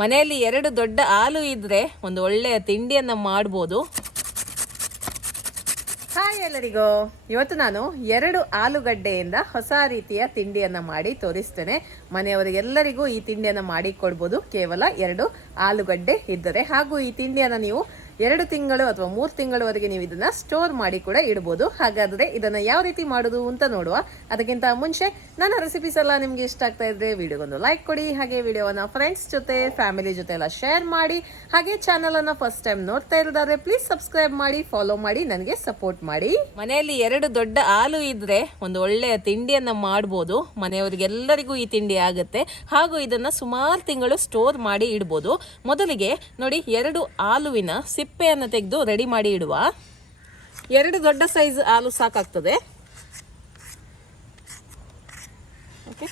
ಮನೆಯಲ್ಲಿ 2 ದೊಡ್ಡ ಆಲು ಇದ್ರೆ ಒಂದು ಒಳ್ಳೆಯ ತಿಂಡಿಯನ್ನ ಮಾಡಬಹುದು. ಹಾಯ್ ಎಲ್ಲರಿಗೂ, ಇವತ್ತು ನಾನು 2 ಆಲೂಗಡ್ಡೆಯಿಂದ ಹೊಸ ರೀತಿಯ ತಿಂಡಿಯನ್ನ ಮಾಡಿ ತೋರಿಸ್ತೇನೆ. ಮನೆಯವರಿಗೆಲ್ಲರಿಗೂ ಈ ತಿಂಡಿಯನ್ನ ಮಾಡಿ ಕೊಡ್ಬೋದು ಕೇವಲ 2 ಆಲೂಗಡ್ಡೆ ಇದ್ದರೆ. ಹಾಗೂ ಈ ತಿಂಡಿಯನ್ನ ನೀವು 2 ತಿಂಗಳು ಅಥವಾ 3 ತಿಂಗಳವರೆಗೆ ನೀವು ಇದನ್ನ ಸ್ಟೋರ್ ಮಾಡಿ ಕೂಡ ಇಡಬಹುದು. ಹಾಗಾದ್ರೆ ಇದನ್ನ ಯಾವ ರೀತಿ ಮಾಡೋದು ಅಂತ ನೋಡುವ. ಅದಕ್ಕಿಂತ ಮುಂಚೆ ನನ್ನ ರೆಸಿಪೀಸ್ ಎಲ್ಲ ನಿಮ್ಗೆ ಇಷ್ಟ ಆಗ್ತಾ ಇದ್ರೆ ವಿಡಿಯೋಗೊಂದು ಲೈಕ್ ಕೊಡಿ. ಹಾಗೆ ವಿಡಿಯೋವನ್ನ ಫ್ರೆಂಡ್ಸ್ ಜೊತೆ ಫ್ಯಾಮಿಲಿ ಜೊತೆ ಎಲ್ಲ ಶೇರ್ ಮಾಡಿ. ಹಾಗೆ ಚಾನಲ್ ಅನ್ನ ಫಸ್ಟ್ ಟೈಮ್ ನೋಡ್ತಾ ಇರೋದಾದ್ರೆ ಪ್ಲೀಸ್ ಸಬ್ಸ್ಕ್ರೈಬ್ ಮಾಡಿ, ಫಾಲೋ ಮಾಡಿ, ನನಗೆ ಸಪೋರ್ಟ್ ಮಾಡಿ. ಮನೆಯಲ್ಲಿ 2 ದೊಡ್ಡ ಆಲು ಇದ್ರೆ ಒಂದು ಒಳ್ಳೆಯ ತಿಂಡಿಯನ್ನ ಮಾಡಬಹುದು. ಮನೆಯವರಿಗೆಲ್ಲರಿಗೂ ಈ ತಿಂಡಿ ಆಗುತ್ತೆ. ಹಾಗೂ ಇದನ್ನ ಸುಮಾರು ತಿಂಗಳು ಸ್ಟೋರ್ ಮಾಡಿ ಇಡಬಹುದು. ಮೊದಲಿಗೆ ನೋಡಿ, 2 ಆಲುವಿನ ಸಿಪ್ಪೆಯನ್ನು ತೆಗೆದು ರೆಡಿ ಮಾಡಿ ಇಡುವ. 2 ದೊಡ್ಡ ಸೈಜ್ ಆಲು ಸಾಕಾಗ್ತದೆ. ಓಕೆ,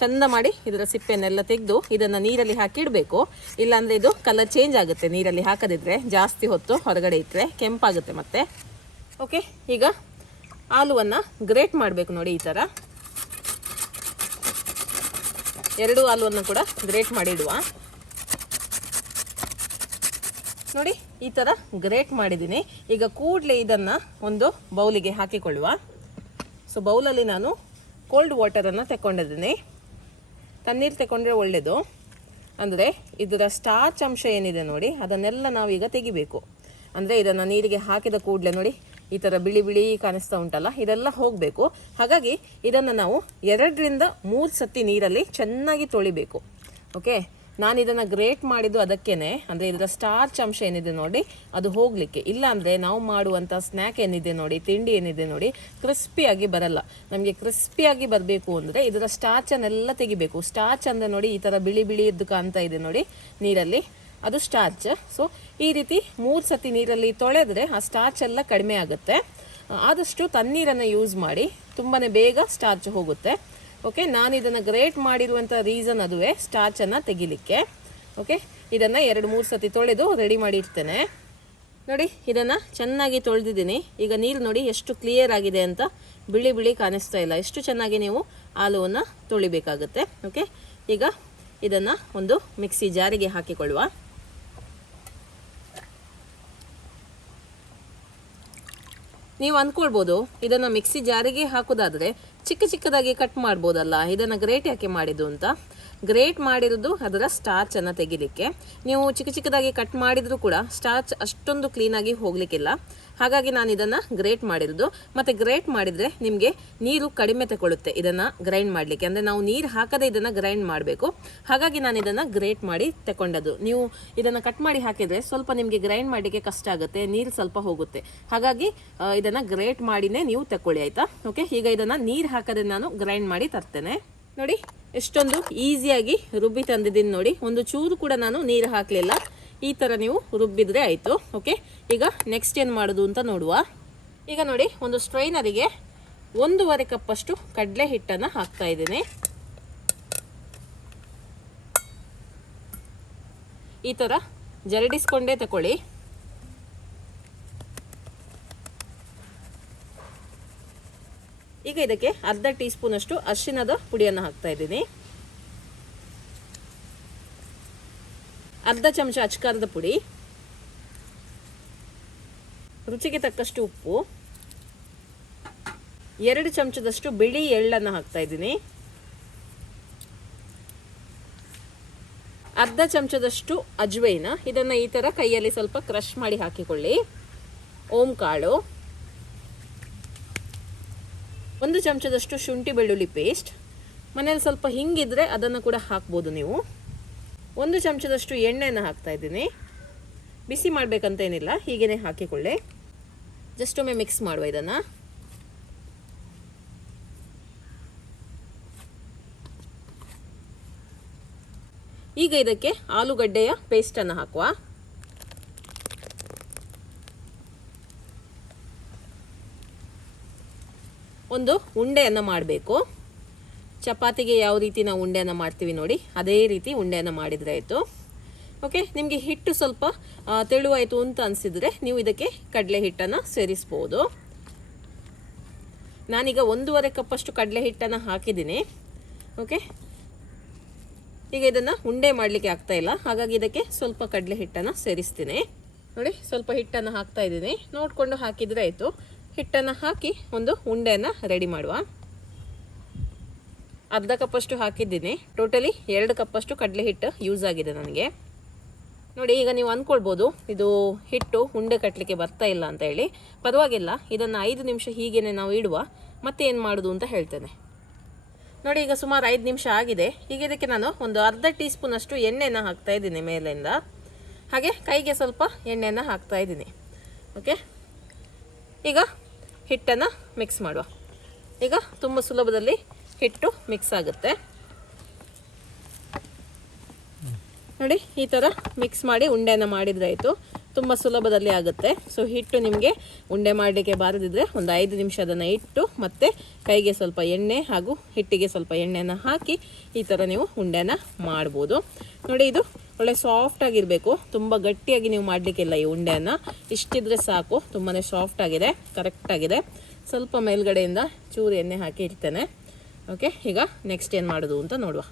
ಚಂದ ಮಾಡಿ ಇದರ ಸಿಪ್ಪೆಯನ್ನೆಲ್ಲ ತೆಗೆದು ಇದನ್ನ ನೀರಲ್ಲಿ ಹಾಕಿ ಇಡಬೇಕು. ಇಲ್ಲಾಂದ್ರೆ ಇದು ಕಲರ್ ಚೇಂಜ್ ಆಗುತ್ತೆ. ನೀರಲ್ಲಿ ಹಾಕದಿದ್ರೆ ಜಾಸ್ತಿ ಹೊತ್ತು ಹೊರಗಡೆ ಇಟ್ಟರೆ ಕೆಂಪಾಗುತ್ತೆ ಮತ್ತೆ. ಓಕೆ, ಈಗ ಆಲುವನ್ನ ಗ್ರೇಟ್ ಮಾಡಬೇಕು. ನೋಡಿ, ಈ ತರ 2 ಆಲುವನ್ನು ಕೂಡ ಗ್ರೇಟ್ ಮಾಡಿ ಇಡುವ. ನೋಡಿ, ಈ ತರ ಗ್ರೇಟ್ ಮಾಡಿದ್ದೀನಿ. ಈಗ ಕೂಡಲೇ ಇದನ್ನ ಒಂದು ಬೌಲಿಗೆ ಹಾಕಿಕೊಳ್ಳುವ. ಸೊ ಬೌಲಲ್ಲಿ ನಾನು ಕೋಲ್ಡ್ ವಾಟರನ್ನು ತಗೊಂಡಿದ್ದೀನಿ. ತಣ್ಣೀರು ತಗೊಂಡ್ರೆ ಒಳ್ಳೆಯದು. ಅಂದರೆ ಇದರ ಸ್ಟಾರ್ಚ್ ಅಂಶ ಏನಿದೆ ನೋಡಿ, ಅದನ್ನೆಲ್ಲ ನಾವೀಗ ತೆಗಿಬೇಕು. ಅಂದರೆ ಇದನ್ನು ನೀರಿಗೆ ಹಾಕಿದ ಕೂಡಲೇ ನೋಡಿ, ಈ ಥರ ಬಿಳಿ ಬಿಳಿ ಕಾಣಿಸ್ತಾ ಉಂಟಲ್ಲ, ಇದೆಲ್ಲ ಹೋಗಬೇಕು. ಹಾಗಾಗಿ ಇದನ್ನು ನಾವು 2 ರಿಂದ 3 ಸತಿ ನೀರಲ್ಲಿ ಚೆನ್ನಾಗಿ ತೊಳಿಬೇಕು. ಓಕೆ, ನಾನು ಇದನ್ನು ಗ್ರೇಟ್ ಮಾಡಿದ್ದು ಅದಕ್ಕೇನೆ, ಅಂದರೆ ಇದರ ಸ್ಟಾರ್ಚ್ ಅಂಶ ಏನಿದೆ ನೋಡಿ ಅದು ಹೋಗಲಿಕ್ಕೆ. ಇಲ್ಲಾಂದರೆ ನಾವು ಮಾಡುವಂಥ ಸ್ನ್ಯಾಕ್ ಏನಿದೆ ನೋಡಿ, ತಿಂಡಿ ಏನಿದೆ ನೋಡಿ, ಕ್ರಿಸ್ಪಿಯಾಗಿ ಬರಲ್ಲ. ನಮಗೆ ಕ್ರಿಸ್ಪಿಯಾಗಿ ಬರಬೇಕು ಅಂದರೆ ಇದರ ಸ್ಟಾರ್ಚನ್ನೆಲ್ಲ ತೆಗಿಬೇಕು. ಸ್ಟಾರ್ಚ್ ಅಂದರೆ ನೋಡಿ, ಈ ಥರ ಬಿಳಿ ಬಿಳಿ ಎದ್ದು ಕಾಣ್ತಾ ಇದೆ ನೋಡಿ ನೀರಲ್ಲಿ, ಅದು ಸ್ಟಾರ್ಚ್. ಸೊ ಈ ರೀತಿ 3 ಸತಿ ನೀರಲ್ಲಿ ತೊಳೆದ್ರೆ ಆ ಸ್ಟಾರ್ಚ್ ಎಲ್ಲ ಕಡಿಮೆ ಆಗುತ್ತೆ. ಆದಷ್ಟು ತಣ್ಣೀರನ್ನು ಯೂಸ್ ಮಾಡಿ, ತುಂಬಾ ಬೇಗ ಸ್ಟಾರ್ಚ್ ಹೋಗುತ್ತೆ. ಓಕೆ, ನಾನು ಇದನ್ನು ಗ್ರೇಟ್ ಮಾಡಿರುವಂಥ ರೀಸನ್ ಅದುವೇ, ಸ್ಟಾರ್ಚನ್ನು ತೆಗಿಲಿಕ್ಕೆ. ಓಕೆ, ಇದನ್ನು 2-3 ಸತಿ ತೊಳೆದು ರೆಡಿ ಮಾಡಿ ಇಡ್ತೇನೆ. ನೋಡಿ, ಇದನ್ನು ಚೆನ್ನಾಗಿ ತೊಳೆದಿದ್ದೀನಿ. ಈಗ ನೀರು ನೋಡಿ ಎಷ್ಟು ಕ್ಲಿಯರ್ ಆಗಿದೆ ಅಂತ, ಬಿಳಿ ಬಿಳಿ ಕಾಣಿಸ್ತಾ ಇಲ್ಲ. ಎಷ್ಟು ಚೆನ್ನಾಗಿ ನೀವು ಆಲುವನ್ನು ತೊಳಿಬೇಕಾಗುತ್ತೆ. ಓಕೆ, ಈಗ ಇದನ್ನು ಒಂದು ಮಿಕ್ಸಿ ಜಾರಿಗೆ ಹಾಕಿಕೊಳ್ಳುವ. ನೀವು ಅಂದ್ಕೊಳ್ಬೋದು, ಇದನ್ನು ಮಿಕ್ಸಿ ಜಾರಿಗೆ ಹಾಕೋದಾದರೆ ಚಿಕ್ಕ ಚಿಕ್ಕದಾಗಿ ಕಟ್ ಮಾಡ್ಬೋದಲ್ಲ, ಇದನ್ನು ಗ್ರೇಟ್ ಯಾಕೆ ಮಾಡಿದ್ದು ಅಂತ. ಗ್ರೇಟ್ ಮಾಡಿರೋದು ಅದರ ಸ್ಟಾರ್ಚನ್ನು ತೆಗಿಲಿಕ್ಕೆ. ನೀವು ಚಿಕ್ಕ ಚಿಕ್ಕದಾಗಿ ಕಟ್ ಮಾಡಿದರೂ ಕೂಡ ಸ್ಟಾರ್ಚ್ ಅಷ್ಟೊಂದು ಕ್ಲೀನಾಗಿ ಹೋಗಲಿಕ್ಕಿಲ್ಲ. ಹಾಗಾಗಿ ನಾನು ಇದನ್ನು ಗ್ರೇಟ್ ಮಾಡಿರೋದು. ಮತ್ತು ಗ್ರೇಟ್ ಮಾಡಿದರೆ ನಿಮಗೆ ನೀರು ಕಡಿಮೆ ತಗೊಳ್ಳುತ್ತೆ ಇದನ್ನು ಗ್ರೈಂಡ್ ಮಾಡಲಿಕ್ಕೆ. ಅಂದರೆ ನಾವು ನೀರು ಹಾಕದೆ ಇದನ್ನು ಗ್ರೈಂಡ್ ಮಾಡಬೇಕು. ಹಾಗಾಗಿ ನಾನು ಇದನ್ನು ಗ್ರೇಟ್ ಮಾಡಿ ತಗೊಂಡದ್ದು. ನೀವು ಇದನ್ನು ಕಟ್ ಮಾಡಿ ಹಾಕಿದರೆ ಸ್ವಲ್ಪ ನಿಮಗೆ ಗ್ರೈಂಡ್ ಮಾಡಲಿಕ್ಕೆ ಕಷ್ಟ ಆಗುತ್ತೆ, ನೀರು ಸ್ವಲ್ಪ ಹೋಗುತ್ತೆ. ಹಾಗಾಗಿ ಇದನ್ನು ಗ್ರೇಟ್ ಮಾಡಿನೇ ನೀವು ತಗೊಳ್ಳಿ, ಆಯಿತಾ. ಓಕೆ, ಈಗ ಇದನ್ನು ನೀರು ಹಾಕದೆ ನಾನು ಗ್ರೈಂಡ್ ಮಾಡಿ ತರ್ತೇನೆ. ನೋಡಿ, ಎಷ್ಟೊಂದು ಈಸಿಯಾಗಿ ರುಬ್ಬಿ ತಂದಿದ್ದೀನಿ ನೋಡಿ. ಒಂದು ಚೂರು ಕೂಡ ನಾನು ನೀರು ಹಾಕಲಿಲ್ಲ. ಈ ಥರ ನೀವು ರುಬ್ಬಿದ್ರೆ ಆಯಿತು. ಓಕೆ, ಈಗ ನೆಕ್ಸ್ಟ್ ಏನು ಮಾಡೋದು ಅಂತ ನೋಡುವ. ಈಗ ನೋಡಿ, ಒಂದು ಸ್ಟ್ರೈನರಿಗೆ 1.5 ಕಪ್ಪಷ್ಟು ಕಡಲೆ ಹಿಟ್ಟನ್ನು ಹಾಕ್ತಾ ಇದ್ದೀನಿ. ಈ ಥರ ಜರಡಿಸ್ಕೊಂಡೇ ತಗೊಳ್ಳಿ. ಈಗ ಇದಕ್ಕೆ ಅರ್ಧ ಟೀ ಸ್ಪೂನ್ ಅಷ್ಟು ಅರಿಶಿಣದ ಪುಡಿಯನ್ನು ಹಾಕ್ತಾ ಇದ್ದೀನಿ. ಅರ್ಧ ಚಮಚ ಅಚ್ಕಾರದ ಪುಡಿ, ರುಚಿಗೆ ತಕ್ಕಷ್ಟು ಉಪ್ಪು, 2 ಚಮಚದಷ್ಟು ಬಿಳಿ ಎಳ್ಳನ್ನು ಹಾಕ್ತಾ ಇದ್ದೀನಿ. ಅರ್ಧ ಚಮಚದಷ್ಟು ಅಜ್ವೈನ, ಇದನ್ನು ಈ ಥರ ಕೈಯಲ್ಲಿ ಸ್ವಲ್ಪ ಕ್ರಷ್ ಮಾಡಿ ಹಾಕಿಕೊಳ್ಳಿ. ಓಂ ಕಾಳು, 1 ಚಮಚದಷ್ಟು ಶುಂಠಿ ಬೆಳ್ಳುಳ್ಳಿ ಪೇಸ್ಟ್. ಮನೇಲಿ ಸ್ವಲ್ಪ ಹಿಂಗಿದ್ರೆ ಅದನ್ನು ಕೂಡ ಹಾಕ್ಬೋದು ನೀವು. 1 ಚಮಚದಷ್ಟು ಎಣ್ಣೆಯನ್ನು ಹಾಕ್ತಾ ಇದ್ದೀನಿ. ಬಿಸಿ ಮಾಡಬೇಕಂತ ಏನಿಲ್ಲ, ಹೀಗೇ ಹಾಕಿಕೊಳ್ಳಿ. ಜಸ್ಟ್ ಒಮ್ಮೆ ಮಿಕ್ಸ್ ಮಾಡುವ ಇದನ್ನು. ಈಗ ಇದಕ್ಕೆ ಆಲೂಗಡ್ಡೆಯ ಪೇಸ್ಟನ್ನು ಹಾಕುವ. ಒಂದು ಉಂಡೆಯನ್ನು ಮಾಡಬೇಕು. ಚಪಾತಿಗೆ ಯಾವ ರೀತಿ ನಾವು ಉಂಡೆಯನ್ನು ಮಾಡ್ತೀವಿ ನೋಡಿ, ಅದೇ ರೀತಿ ಉಂಡೆಯನ್ನು ಮಾಡಿದರೆ ಆಯಿತು. ಓಕೆ, ನಿಮಗೆ ಹಿಟ್ಟು ಸ್ವಲ್ಪ ತೆಳುವಾಯಿತು ಅಂತ ಅನಿಸಿದರೆ ನೀವು ಇದಕ್ಕೆ ಕಡಲೆ ಹಿಟ್ಟನ್ನು ಸೇರಿಸ್ಬೋದು. ನಾನೀಗ 1.5 ಕಪ್ಪಷ್ಟು ಕಡಲೆ ಹಿಟ್ಟನ್ನು ಹಾಕಿದ್ದೀನಿ. ಓಕೆ, ಈಗ ಇದನ್ನು ಉಂಡೆ ಮಾಡಲಿಕ್ಕೆ ಆಗ್ತಾ ಇಲ್ಲ, ಹಾಗಾಗಿ ಇದಕ್ಕೆ ಸ್ವಲ್ಪ ಕಡಲೆ ಹಿಟ್ಟನ್ನು ಸೇರಿಸ್ತೀನಿ. ನೋಡಿ, ಸ್ವಲ್ಪ ಹಿಟ್ಟನ್ನು ಹಾಕ್ತಾ ಇದ್ದೀನಿ, ನೋಡಿಕೊಂಡು ಹಾಕಿದರೆ ಆಯಿತು. ಹಿಟ್ಟನ್ನು ಹಾಕಿ ಒಂದು ಉಂಡೆಯನ್ನು ರೆಡಿ ಮಾಡುವ. ಅರ್ಧ ಕಪ್ಪಷ್ಟು ಹಾಕಿದ್ದೀನಿ, ಟೋಟಲಿ 2 ಕಪ್ಪಷ್ಟು ಕಡಲೆ ಹಿಟ್ಟು ಯೂಸ್ ಆಗಿದೆ ನನಗೆ. ನೋಡಿ, ಈಗ ನೀವು ಅಂದ್ಕೊಳ್ಬೋದು ಇದು ಹಿಟ್ಟು ಉಂಡೆ ಕಟ್ಟಲಿಕ್ಕೆ ಬರ್ತಾ ಇಲ್ಲ ಅಂತ ಹೇಳಿ. ಪರವಾಗಿಲ್ಲ, ಇದನ್ನು 5 ನಿಮಿಷ ಹೀಗೇನೆ ನಾವು ಇಡುವ, ಮತ್ತೆ ಏನು ಮಾಡೋದು ಅಂತ ಹೇಳ್ತೇನೆ. ನೋಡಿ, ಈಗ ಸುಮಾರು 5 ನಿಮಿಷ ಆಗಿದೆ. ಈಗ ಇದಕ್ಕೆ ನಾನು ಒಂದು ಅರ್ಧ ಟೀ ಸ್ಪೂನ್ ಅಷ್ಟು ಎಣ್ಣೆಯನ್ನು ಹಾಕ್ತಾ ಇದ್ದೀನಿ ಮೇಲಿಂದ, ಹಾಗೆ ಕೈಗೆ ಸ್ವಲ್ಪ ಎಣ್ಣೆಯನ್ನು ಹಾಕ್ತಾ ಇದ್ದೀನಿ. ಓಕೆ, ಈಗ ಹಿಟ್ಟನ್ನು ಮಿಕ್ಸ್ ಮಾಡುವ. ಈಗ ತುಂಬ ಸುಲಭದಲ್ಲಿ ಹಿಟ್ಟು ಮಿಕ್ಸ್ ಆಗುತ್ತೆ. ನೋಡಿ, ಈ ಥರ ಮಿಕ್ಸ್ ಮಾಡಿ ಉಂಡೆಯನ್ನು ಮಾಡಿದರೆ ಆಯಿತು. ತುಂಬ ಸುಲಭದಲ್ಲಿ ಆಗುತ್ತೆ. ಸೊ ಹಿಟ್ಟು ನಿಮಗೆ ಉಂಡೆ ಮಾಡಲಿಕ್ಕೆ ಬಾರದಿದ್ದರೆ ಒಂದು 5 ನಿಮಿಷ ಅದನ್ನು ಇಟ್ಟು ಮತ್ತೆ ಕೈಗೆ ಸ್ವಲ್ಪ ಎಣ್ಣೆ ಹಾಗೂ ಹಿಟ್ಟಿಗೆ ಸ್ವಲ್ಪ ಎಣ್ಣೆಯನ್ನು ಹಾಕಿ ಈ ಥರ ನೀವು ಉಂಡೆನ ಮಾಡ್ಬೋದು. ನೋಡಿ, ಇದು ಒಳ್ಳೆ ಸಾಫ್ಟ್ ಆಗಿರಬೇಕು, ತುಂಬ ಗಟ್ಟಿಯಾಗಿ ನೀವು ಮಾಡಲಿಕ್ಕಿಲ್ಲ. ಈ ಉಂಡೆಯನ್ನು ಇಷ್ಟಿದ್ರೆ ಸಾಕು, ತುಂಬಾ ಸಾಫ್ಟ್ ಆಗಿದೆ, ಕರೆಕ್ಟಾಗಿದೆ. ಸ್ವಲ್ಪ ಮೇಲ್ಗಡೆಯಿಂದ ಚೂರು ಎಣ್ಣೆ ಹಾಕಿ ಇಡ್ತೇನೆ. ಓಕೆ, ಈಗ ನೆಕ್ಸ್ಟ್ ಏನು ಮಾಡೋದು ಅಂತ ನೋಡುವ.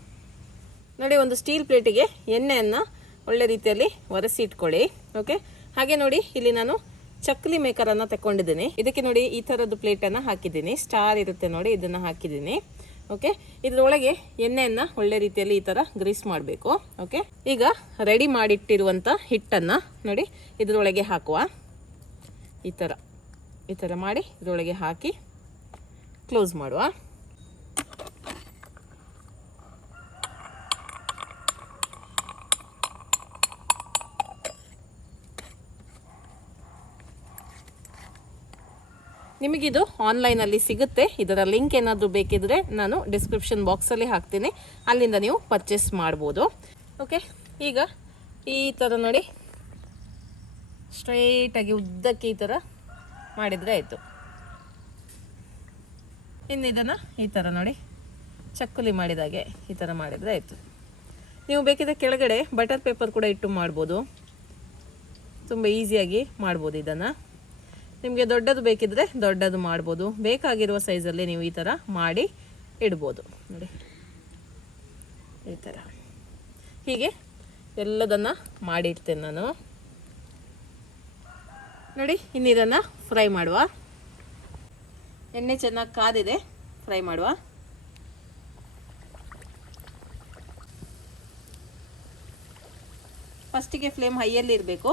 ನೋಡಿ, ಒಂದು ಸ್ಟೀಲ್ ಪ್ಲೇಟಿಗೆ ಎಣ್ಣೆಯನ್ನು ಒಳ್ಳೆ ರೀತಿಯಲ್ಲಿ ಒರೆಸಿ ಇಟ್ಕೊಳ್ಳಿ. ಓಕೆ, ಹಾಗೆ ನೋಡಿ, ಇಲ್ಲಿ ನಾನು ಚಕ್ಲಿ ಮೇಕರನ್ನು ತಗೊಂಡಿದ್ದೀನಿ. ಇದಕ್ಕೆ ನೋಡಿ ಈ ಥರದ್ದು ಪ್ಲೇಟನ್ನು ಹಾಕಿದ್ದೀನಿ, ಸ್ಟಾರ್ ಇರುತ್ತೆ ನೋಡಿ, ಇದನ್ನು ಹಾಕಿದ್ದೀನಿ. ಓಕೆ, ಇದರೊಳಗೆ ಎಣ್ಣೆಯನ್ನು ಒಳ್ಳೆ ರೀತಿಯಲ್ಲಿ ಈ ಥರ ಗ್ರೀಸ್ ಮಾಡಬೇಕು. ಓಕೆ, ಈಗ ರೆಡಿ ಮಾಡಿಟ್ಟಿರುವಂಥ ಹಿಟ್ಟನ್ನು ನೋಡಿ ಇದರೊಳಗೆ ಹಾಕುವ. ಈ ಥರ ಮಾಡಿ ಇದರೊಳಗೆ ಹಾಕಿ ಕ್ಲೋಸ್ ಮಾಡುವ. ನಿಮಗಿದು ಆನ್ಲೈನಲ್ಲಿ ಸಿಗುತ್ತೆ. ಇದರ ಲಿಂಕ್ ಏನಾದರೂ ಬೇಕಿದ್ರೆ ನಾನು ಡಿಸ್ಕ್ರಿಪ್ಷನ್ ಬಾಕ್ಸಲ್ಲಿ ಹಾಕ್ತೀನಿ, ಅಲ್ಲಿಂದ ನೀವು ಪರ್ಚೇಸ್ ಮಾಡ್ಬೋದು. ಓಕೆ, ಈಗ ಈ ಥರ ನೋಡಿ ಸ್ಟ್ರೈಟಾಗಿ ಉದ್ದಕ್ಕೆ ಈ ಥರ ಮಾಡಿದರೆ ಆಯಿತು. ಇನ್ನು ಇದನ್ನು ಈ ಥರ ನೋಡಿ ಚಕ್ಕುಲಿ ಮಾಡಿದಾಗೆ ಈ ಥರ ಮಾಡಿದರೆ ಆಯಿತು. ನೀವು ಬೇಕಿದ್ರೆ ಕೆಳಗಡೆ ಬಟರ್ ಪೇಪರ್ ಕೂಡ ಇಟ್ಟು ಮಾಡ್ಬೋದು, ತುಂಬ ಈಸಿಯಾಗಿ ಮಾಡ್ಬೋದು. ಇದನ್ನು ನಿಮಗೆ ದೊಡ್ಡದು ಬೇಕಿದ್ರೆ ದೊಡ್ಡದು ಮಾಡ್ಬೋದು, ಬೇಕಾಗಿರುವ ಸೈಜಲ್ಲಿ ನೀವು ಈ ಥರ ಮಾಡಿ ಇಡ್ಬೋದು. ನೋಡಿ, ಈ ಥರ ಹೀಗೆ ಎಲ್ಲದನ್ನು ಮಾಡಿ ಇಡ್ತೇನೆ ನಾನು. ನೋಡಿ, ಇನ್ನು ಇದನ್ನು ಫ್ರೈ ಮಾಡುವ. ಎಣ್ಣೆ ಚೆನ್ನಾಗಿ ಕಾದಿದೆ, ಫ್ರೈ ಮಾಡುವ. ಫಸ್ಟಿಗೆ ಫ್ಲೇಮ್ ಹೈಯಲ್ಲಿ ಇರಬೇಕು.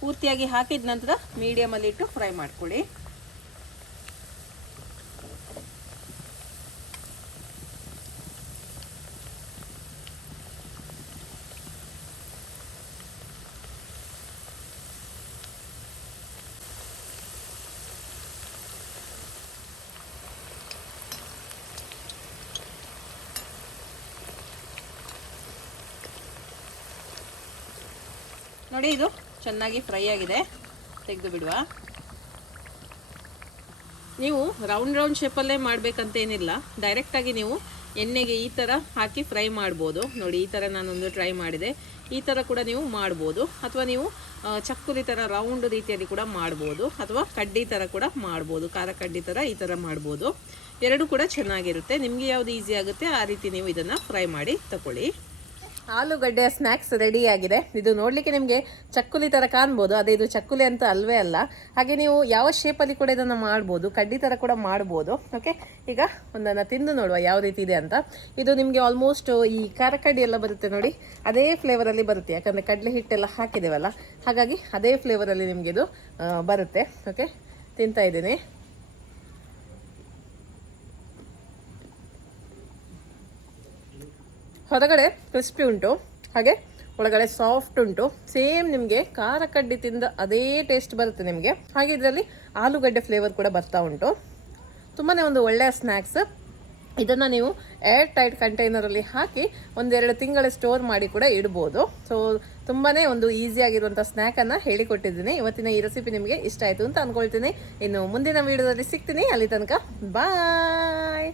ಪೂರ್ತಿಯಾಗಿ ಹಾಕಿದ ನಂತರ ಮೀಡಿಯಮಲ್ಲಿ ಇಟ್ಟು ಫ್ರೈ ಮಾಡ್ಕೊಳ್ಳಿ. ನೋಡಿ, ಇದು ಚೆನ್ನಾಗಿ ಫ್ರೈ ಆಗಿದೆ, ತೆಗೆದು ಬಿಡುವ. ನೀವು ರೌಂಡ್ ಶೇಪಲ್ಲೇ ಮಾಡಬೇಕಂತೇನಿಲ್ಲ, ಡೈರೆಕ್ಟಾಗಿ ನೀವು ಎಣ್ಣೆಗೆ ಈ ಥರ ಹಾಕಿ ಫ್ರೈ ಮಾಡ್ಬೋದು. ನೋಡಿ, ಈ ಥರ ನಾನೊಂದು ಟ್ರೈ ಮಾಡಿದೆ. ಈ ಥರ ಕೂಡ ನೀವು ಮಾಡ್ಬೋದು, ಅಥವಾ ನೀವು ಚಕ್ಕುಲಿ ಥರ ರೌಂಡ್ ರೀತಿಯಲ್ಲಿ ಕೂಡ ಮಾಡ್ಬೋದು, ಅಥವಾ ಕಡ್ಡಿ ಥರ ಕೂಡ ಮಾಡ್ಬೋದು, ಖಾರ ಕಡ್ಡಿ ಥರ ಈ ಥರ ಮಾಡ್ಬೋದು. ಎರಡೂ ಕೂಡ ಚೆನ್ನಾಗಿರುತ್ತೆ. ನಿಮಗೆ ಯಾವುದು ಈಸಿ ಆಗುತ್ತೆ ಆ ರೀತಿ ನೀವು ಇದನ್ನು ಫ್ರೈ ಮಾಡಿ ತಗೊಳ್ಳಿ. ಆಲೂಗಡ್ಡೆಯ ಸ್ನ್ಯಾಕ್ಸ್ ರೆಡಿ ಆಗಿದೆ. ಇದು ನೋಡಲಿಕ್ಕೆ ನಿಮಗೆ ಚಕ್ಕುಲಿ ಥರ ಕಾಣ್ಬೋದು, ಅದೇ ಇದು ಚಕ್ಕುಲಿ ಅಂತ ಅಲ್ವೇ ಅಲ್ಲ. ಹಾಗೆ ನೀವು ಯಾವ ಶೇಪಲ್ಲಿ ಕೂಡ ಇದನ್ನು ಮಾಡ್ಬೋದು, ಕಡ್ಡಿ ಥರ ಕೂಡ ಮಾಡ್ಬೋದು. ಓಕೆ, ಈಗ ಒಂದನ್ನು ತಿಂದು ನೋಡುವ ಯಾವ ರೀತಿ ಇದೆ ಅಂತ. ಇದು ನಿಮಗೆ ಆಲ್ಮೋಸ್ಟ್ ಈ ಖಾರ ಕಡ್ಡಿ ಎಲ್ಲ ಬರುತ್ತೆ ನೋಡಿ, ಅದೇ ಫ್ಲೇವರಲ್ಲಿ ಬರುತ್ತೆ. ಯಾಕಂದರೆ ಕಡಲೆ ಹಿಟ್ಟೆಲ್ಲ ಹಾಕಿದ್ದೇವಲ್ಲ, ಹಾಗಾಗಿ ಅದೇ ಫ್ಲೇವರಲ್ಲಿ ನಿಮಗೆ ಇದು ಬರುತ್ತೆ. ಓಕೆ, ತಿಂತಾ ಇದ್ದೀನಿ. ಹೊರಗಡೆ ಕ್ರಿಸ್ಪಿ ಉಂಟು, ಹಾಗೆ ಒಳಗಡೆ ಸಾಫ್ಟ್ ಉಂಟು. ಸೇಮ್ ನಿಮಗೆ ಖಾರ ಕಡ್ಡಿ ತಿಂದ ಅದೇ ಟೇಸ್ಟ್ ಬರುತ್ತೆ ನಿಮಗೆ. ಹಾಗೆ ಇದರಲ್ಲಿ ಆಲೂಗಡ್ಡೆ ಫ್ಲೇವರ್ ಕೂಡ ಬರ್ತಾ ಉಂಟು. ತುಂಬಾ ಒಂದು ಒಳ್ಳೆಯ ಸ್ನ್ಯಾಕ್ಸ್. ಇದನ್ನು ನೀವು ಏರ್ ಟೈಟ್ ಕಂಟೈನರಲ್ಲಿ ಹಾಕಿ 1-2 ತಿಂಗಳ ಸ್ಟೋರ್ ಮಾಡಿ ಕೂಡ ಇಡ್ಬೋದು. ಸೊ ತುಂಬಾ ಒಂದು ಈಸಿಯಾಗಿರುವಂಥ ಸ್ನ್ಯಾಕನ್ನು ಹೇಳಿಕೊಟ್ಟಿದ್ದೀನಿ. ಇವತ್ತಿನ ಈ ರೆಸಿಪಿ ನಿಮಗೆ ಇಷ್ಟ ಆಯಿತು ಅಂತ ಅಂದ್ಕೊಳ್ತೀನಿ. ಇನ್ನು ಮುಂದಿನ ವೀಡಿಯೋದಲ್ಲಿ ಸಿಗ್ತೀನಿ. ಅಲ್ಲಿ ತನಕ ಬಾಯ್.